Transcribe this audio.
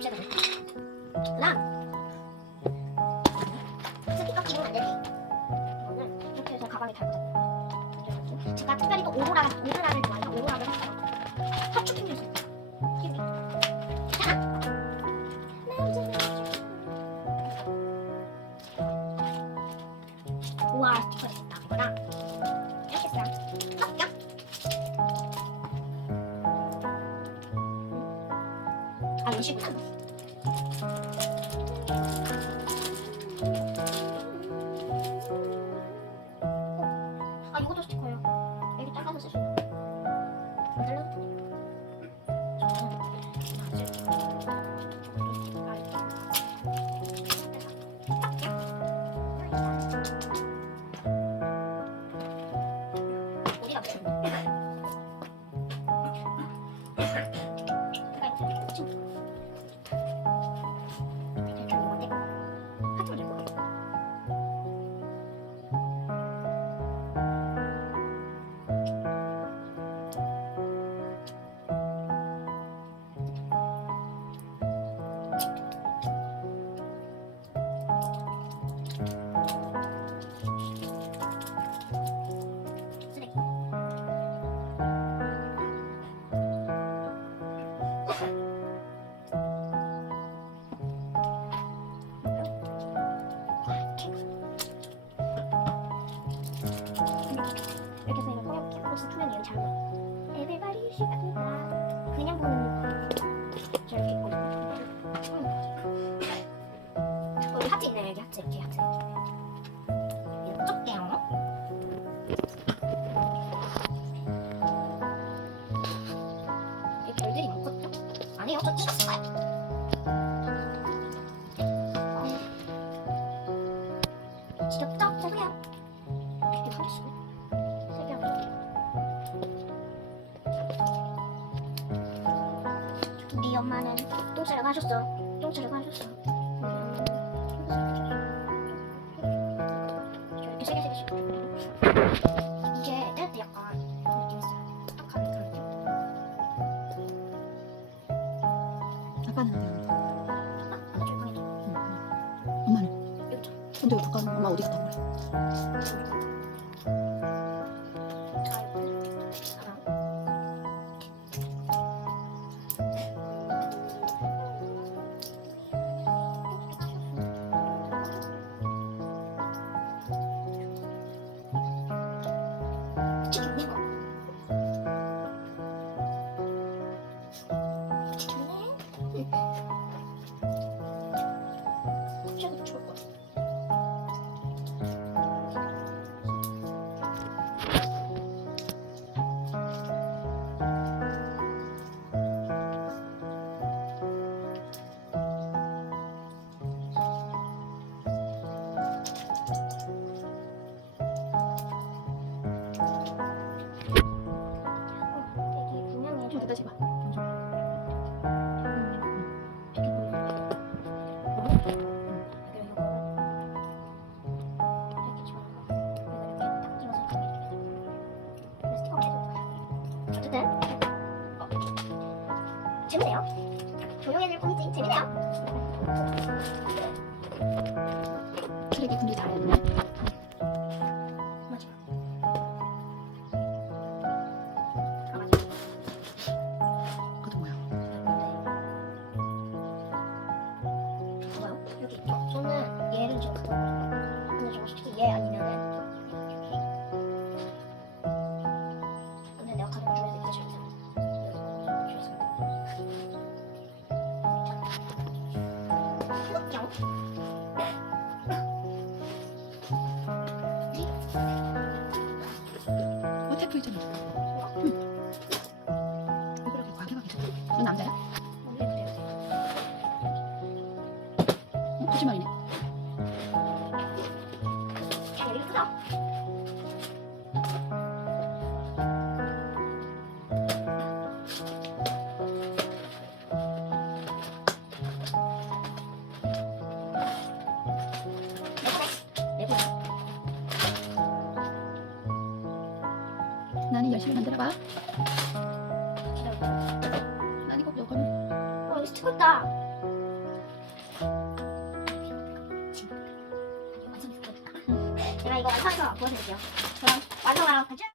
줍셔야 돼. 그다음 스티커 끼면 안 되네. 이거는 이렇게 해서 가방에 달고 다녀요. 제가 특별히 또 오로라 오로라를 아. 아 있고. 어디가 제가 아니요 저 찍었어요 어. 지겹죠? 죄송해요 이렇게 하겠습니다 세개 우리 엄마는 똥 싸려고 하셨어. 똥 싸려고 하셨어. 이렇게 세 개 세 개씩. 아빠는 어디야? 아빠? 안 해줄 거니까. 엄마는? 여기죠. 근데 어떡하 엄마 어디 갔다 온거 재밌네요. 조용해질 꼼지 재밌네요. 쓰레기 분리 다 했네. 맞아. 아 맞아. 그것도 뭐야? 뭐요? 여기 있죠. 저는 얘를 놓거든요. 근데 저 솔직히 얘 아니면 있잖아. 응. 왜 그렇게 과격하게 써? 넌 남자야? 어, 거짓말이네. 야, 여기 크다. 열심히 만들어봐. 아니 꼭 요건. 와 이거 뜨겁다. 내가 이거 완성해서 보여드릴게요. 그럼 완성하러 가자.